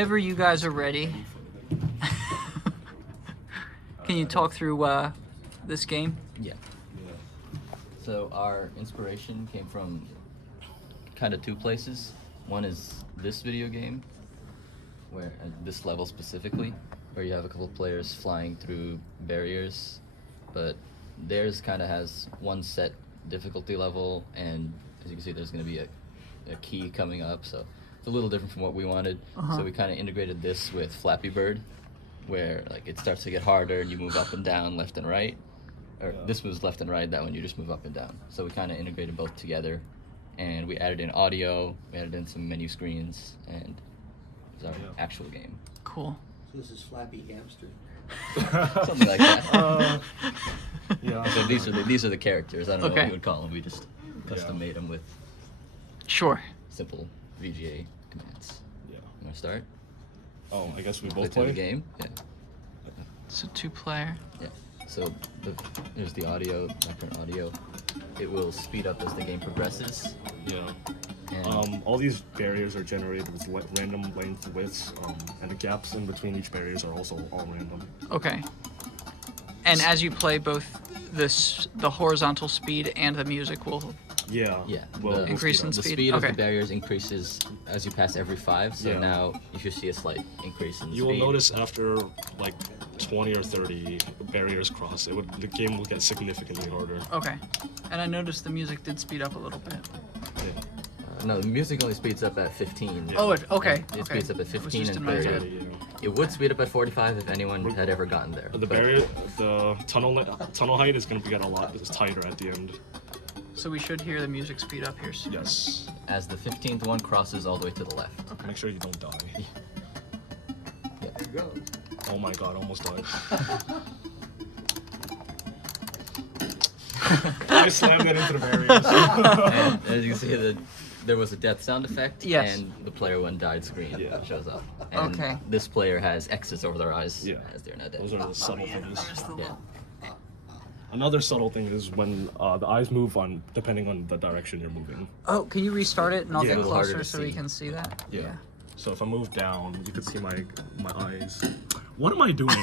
Whenever you guys are ready, can you talk through this game? Yeah. So our inspiration came from kind of two places. One is this video game, where at this level specifically, where you have a couple of players flying through barriers, but theirs kind of has one set difficulty level, and as you can see, there's going to be a key coming up, so it's a little different from what we wanted. So we kind of integrated this with Flappy-Bird, where like it starts to get harder and you move up and down, left and right. Or this moves left and right, that one you just move up and down. So we kind of integrated both together, and we added in audio, we added in some menu screens, and it was our actual game. Cool. So this is Flappy Hamster. Something like that. Yeah. So these are the characters. I don't know what you would call them. We just custom made them with Sure. simple VGA commands. Yeah. You want to start? Oh, I guess we Play both through play? the game? Yeah. It's a 2-player. Yeah. So there's the audio, background audio. It will speed up as the game progresses. Yeah. And All these barriers are generated with random length widths, and the gaps in between each barriers are also all random. Okay. And as you play, both the horizontal speed and the music will. Yeah. yeah, Well, Increase in the speed? speed of Okay. the barriers increases as you pass every 5. So Yeah. now you should see a slight increase in You speed. will notice after like 20 or 30 barriers crossed, the game will get significantly harder. Okay. And I noticed the music did speed up a little bit. Yeah. No, the music only speeds up at 15. Yeah. Oh, okay. It okay. speeds up at It was 15 just and in my 30. head. Yeah. It would speed up at 45 if anyone had ever gotten there. The but barrier, the tunnel height is going to get a lot tighter at the end. So we should hear the music speed up here soon. Yes. As the 15th one crosses all the way to the left. Make sure you don't die. Yeah. There it goes. Oh my god, almost died. I slammed it into the barriers. And as you can see, there was a death sound effect, Yes. and the player one died screen Yeah. shows up. And Okay. this player has X's over their eyes Yeah. as they're not dead. Those are the subtle things. Yeah. Another subtle thing is when the eyes move on depending on the direction you're moving. Oh, can you restart it and I'll Yeah. get A little harder closer to so we see. can see that? Yeah. So if I move down, you can see my eyes. What am I doing?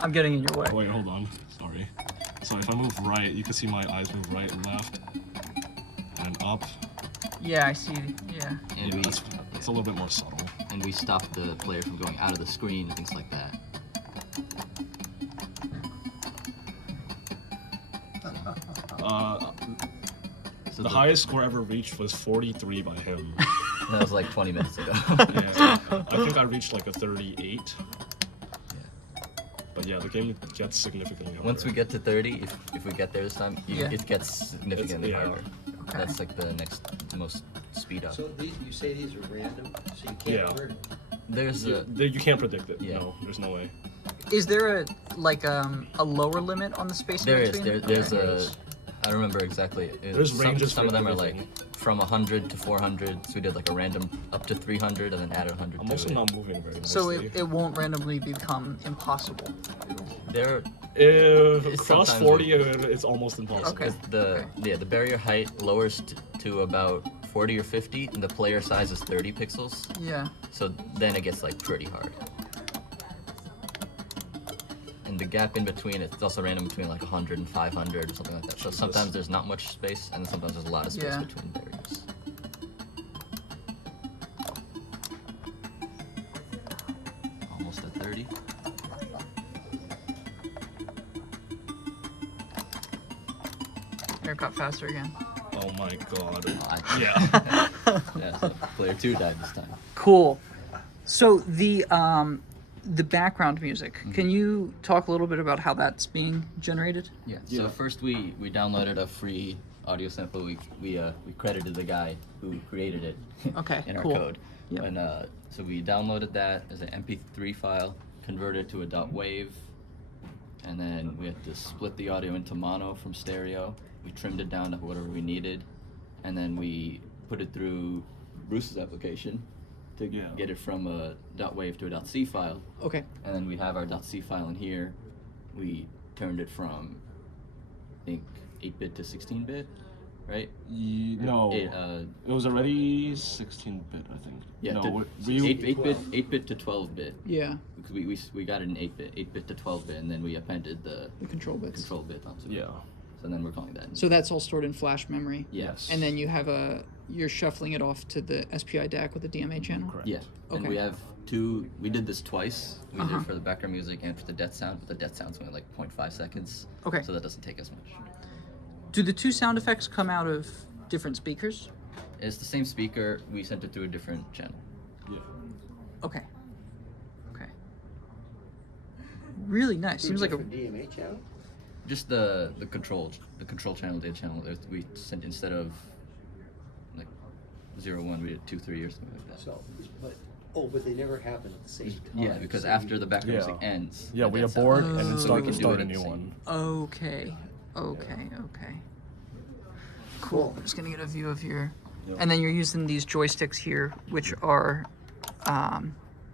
I'm getting in your way. Oh, wait, hold on. Sorry. So if I move right, you can see my eyes move right and left, and up. Yeah, I see. Yeah. And Yeah, that's a little bit more subtle. and we stopped the player from going out of the screen and things like that. So The highest score ever reached was 43 by him. that was like 20 minutes ago. Yeah. I think I reached like a 38. But yeah, the game gets significantly harder. Once we get to 30, if we get there this time, Yeah. it gets significantly yeah. harder. Okay. That's like the next most speed up. So you say these are random, so you can't Yeah. hurt it. There's a You can't predict it. Yeah. No, there's no way. Is there a lower limit on the space there in is between? there's Okay. a I don't remember exactly. There's ranges Some for of them are everything. like from 100 to 400. So we did like a random up to 300 and then added 100 I'm to also it. not moving very So nicely. it won't randomly become impossible. There If It's across sometimes 40, it's almost impossible. Okay. the barrier height lowers to about 40 or 50, and the player size is 30 pixels. Yeah. So then it gets like pretty hard. And the gap in between, it's also random between like 100 and 500 or something like that. So sometimes there's not much space, and sometimes there's a lot of space Yeah. between barriers. Almost at 30. Here it got faster again. Oh my god. Yeah. Yeah. Yeah, so player 2 died this time. Cool. So the background music. Can you talk a little bit about how that's being generated? Yeah. So first we downloaded a free audio sample. We credited the guy who created it Okay, in our cool. code. Yep. And so we downloaded that as an MP3 file, converted it to a .wave, and then we had to split the audio into mono from stereo. We trimmed it down to whatever we needed, and then we put it through Bruce's application to get it from a .wave to a .c file. Okay. And then we have our .c file in here. We turned it from, I think, 8-bit to 16-bit, right? No, It, it was already 16-bit, I think. yeah, No, to, 8-bit to 12-bit. Yeah, Because we got it in 8-bit to 12-bit, and then we appended the the control bits. control bit onto it. Yeah. So then we're calling that. So that's all stored in flash memory. Yes. And then you're shuffling it off to the SPI DAC with the DMA channel. Correct. Yeah. And Okay. we have we did this twice. We Uh-huh. did it for the background music and for the death sound, but the death sound's only like 0.5 seconds. Okay. So that doesn't take as much. Do the two sound effects come out of different speakers? It's the same speaker. We sent it through a different channel. Yeah. Okay. Okay. Really nice. Seems like a DMA channel? Just the control channel, data channel. We sent instead of like 0-1, we did 2-3 or something like that. So, but they never happen at the same time. Yeah, because so after you- the background Yeah. music ends. Yeah, the we death sound abort ends. and then So start, we can do start it a at the new same- one. okay. Cool. I'm just gonna get a view of your, Yep. and then you're using these joysticks here, which are,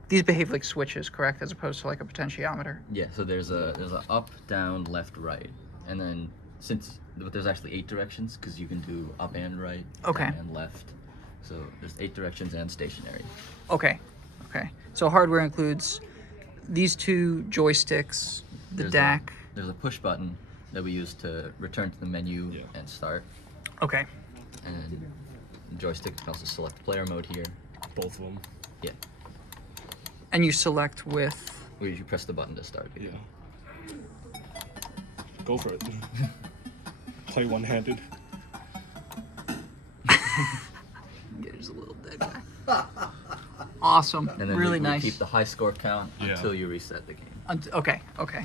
these behave like switches, correct, as opposed to like a potentiometer. Yeah, so there's a up, down, left, right, and then but there's actually 8 directions because you can do up and right, Okay. down and left. So there's 8 directions and stationary. Okay. Okay. So hardware includes these two joysticks, the There's DAC. There's a push button that we use to return to the menu Yeah. and start, Okay. and joystick you can also select player mode here. Both of them. Yeah, And you select with. where you press the button to start. Yeah. Go for it. Play one-handed. There's a little dead guy. Awesome. And then Really we nice. keep the high score count Yeah. until you reset the game. Okay. Okay.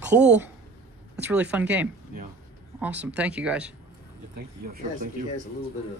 Cool. That's a really fun game. Yeah. Awesome. Thank you guys. Yeah, thank you. Yeah, It sure. has, Thank it you. has a little bit of